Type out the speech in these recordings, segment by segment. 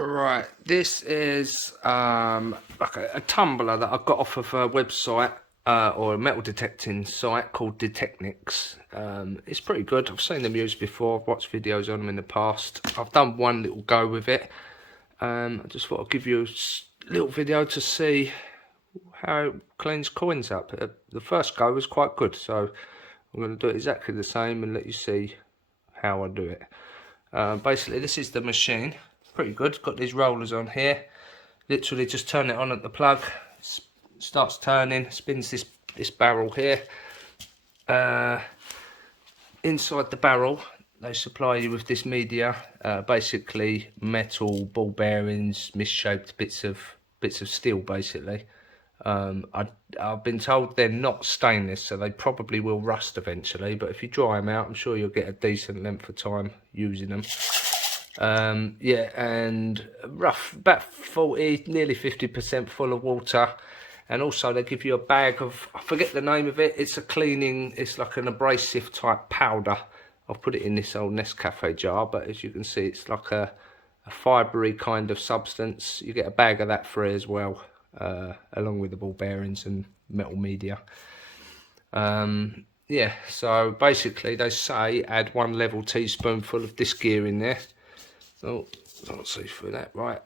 Right, this is like a tumbler that I got off of a website or a metal detecting site called Detecnics. It's pretty good. I've seen them used before. I've watched videos on them in the past. I've done one little go with it. I just thought I'd give you a little video to see how it cleans coins up. The first go was quite good, so I'm going to do it exactly the same and let you see how I do it. Basically, this is the machine. Pretty good. Got these rollers on here. Literally just turn it on at the plug. Starts turning. Spins this barrel here. Inside the barrel, they supply you with this media. Basically, metal ball bearings, misshaped bits of steel, basically. I've been told they're not stainless, so they probably will rust eventually, but if you dry them out, I'm sure you'll get a decent length of time using them. Yeah, and rough, about 40, nearly 50% full of water. And also they give you a bag of, I forget the name of it, it's a cleaning, it's like an abrasive type powder. I've put it in this old Nescafe jar, but as you can see, it's like a fibery kind of substance. You get a bag of that free as well, along with the ball bearings and metal media. Yeah, so basically they say add 1 level teaspoonful of this gear in there. Oh, can't see through that, right.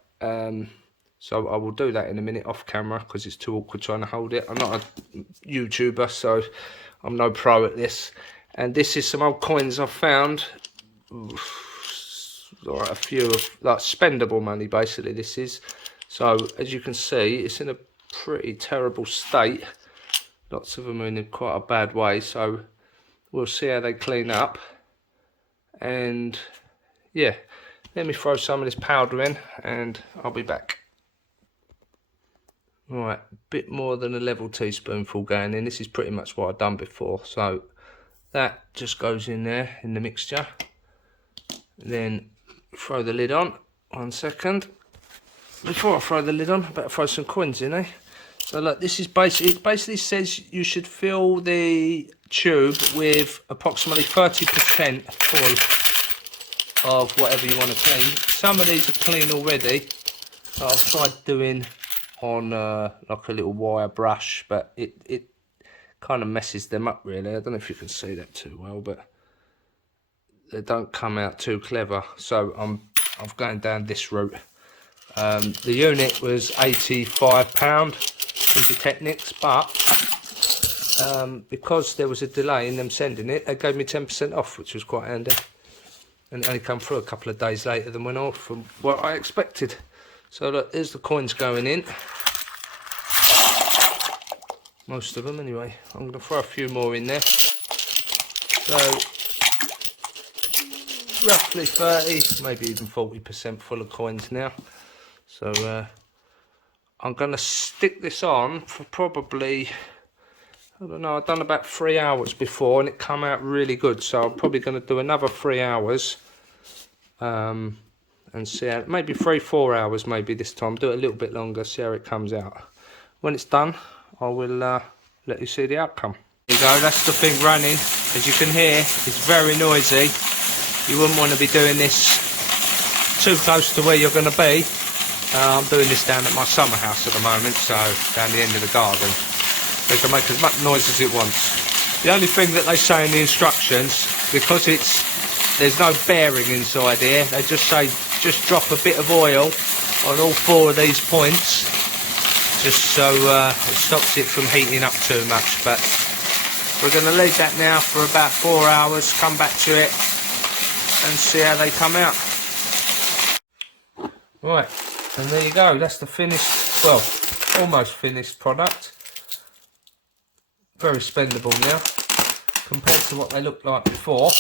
So I will do that in a minute off camera because it's too awkward trying to hold it. I'm not a YouTuber, so I'm no pro at this. And this is some old coins I've found. Right, a few of like spendable money, basically this is. So as you can see, it's in a pretty terrible state. Lots of them are in quite a bad way, so we'll see how they clean up. And yeah, let me throw some of this powder in and I'll be back. Right, a bit more than a level teaspoonful going in. This is pretty much what I've done before. So that just goes in there in the mixture. Then throw the lid on. 1 second. Before I throw the lid on, I better throw some coins in, eh? So look, this is basically, it basically says you should fill the tube with approximately 30% full of whatever you want to clean. Some of these are clean already. I've tried doing on like a little wire brush, but it kind of messes them up really. I don't know if you can see that too well, but they don't come out too clever. So I'm going down this route. The unit was £85 in Technics, but because there was a delay in them sending it, they gave me 10% off, which was quite handy. And it only come through a couple of days later than went off from what I expected. So look, there's the coins going in. Most of them anyway. I'm going to throw a few more in there. So roughly 30, maybe even 40% full of coins now. So I'm going to stick this on for probably, I don't know, I've done about 3 hours before and it come out really good. So I'm probably going to do another 3 hours and see how, maybe 3-4 hours maybe this time. Do it a little bit longer, see how it comes out. When it's done, I will let you see the outcome. There you go, that's the thing running. As you can hear, it's very noisy. You wouldn't want to be doing this too close to where you're going to be. I'm doing this down at my summer house at the moment, so down the end of the garden. It can make as much noise as it wants. The only thing that they say in the instructions, because there's no bearing inside here, they just say just drop a bit of oil on all 4 of these points, just so it stops it from heating up too much. But we're going to leave that now for about 4 hours, come back to it and see how they come out. Right, and there you go, that's the finished, well, almost finished product. Very spendable now compared to what they looked like before.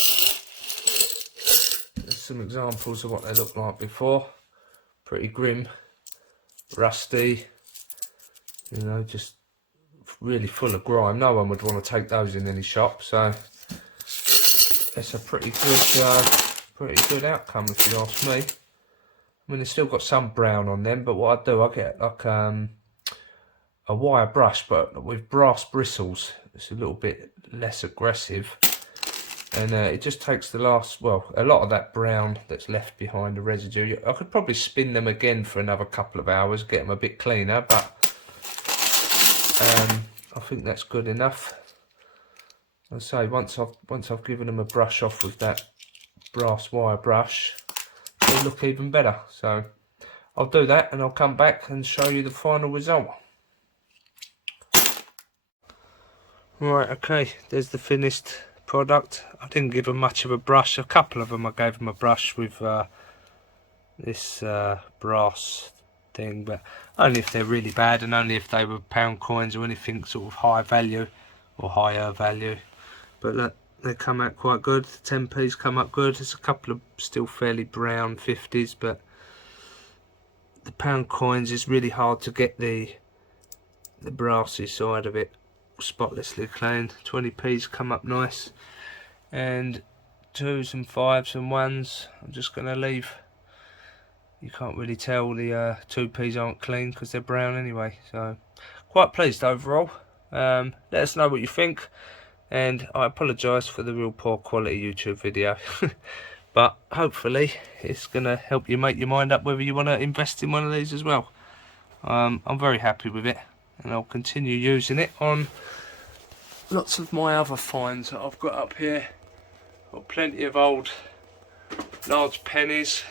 There's some examples of what they looked like before. Pretty grim, rusty, you know, just really full of grime. No one would want to take those in any shop, so it's a pretty good outcome if you ask me. I mean, it's still got some brown on them, but what I do, I get like a wire brush, but with brass bristles. It's a little bit less aggressive, and it just takes the last, well, a lot of that brown that's left behind, the residue. I could probably spin them again for another couple of hours, get them a bit cleaner, but I think that's good enough. I say once I've given them a brush off with that brass wire brush, they look even better. So I'll do that and I'll come back and show you the final result. Right, okay, there's the finished product. I didn't give them much of a brush. A couple of them I gave them a brush with this brass thing, but only if they're really bad and only if they were pound coins or anything sort of high value or higher value. But look, they come out quite good. The 10p's come up good. There's a couple of still fairly brown 50s, but the pound coins is really hard to get the brassy side of it spotlessly clean. 20p's come up nice, and 2s and 5s and 1s I'm just going to leave. You can't really tell the 2p's aren't clean because they're brown anyway. So quite pleased overall. Let us know what you think, and I apologise for the real poor quality YouTube video but hopefully it's going to help you make your mind up whether you want to invest in one of these as well. I'm very happy with it, and I'll continue using it on lots of my other finds that I've got up here. Got plenty of old large pennies.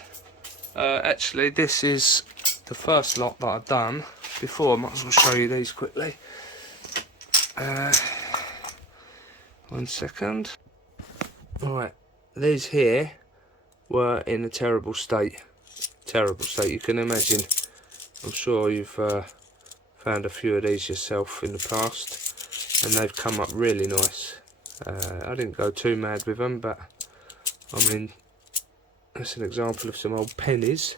Actually, this is the first lot that I've done before. I might as well show you these quickly. 1 second. Alright, these here were in a terrible state. Terrible state, you can imagine. I'm sure you've found a few of these yourself in the past, and they've come up really nice. I didn't go too mad with them, but I mean, that's an example of some old pennies.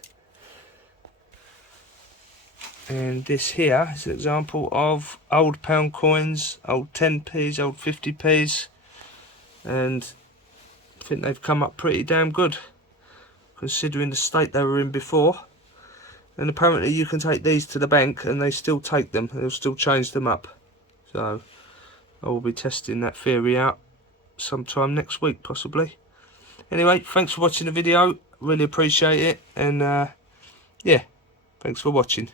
And this here is an example of old pound coins, old 10p's, old 50p's, and I think they've come up pretty damn good considering the state they were in before. And apparently you can take these to the bank and they still take them, they'll still change them up. So I will be testing that theory out sometime next week possibly. Anyway, thanks for watching the video, really appreciate it, and yeah, thanks for watching.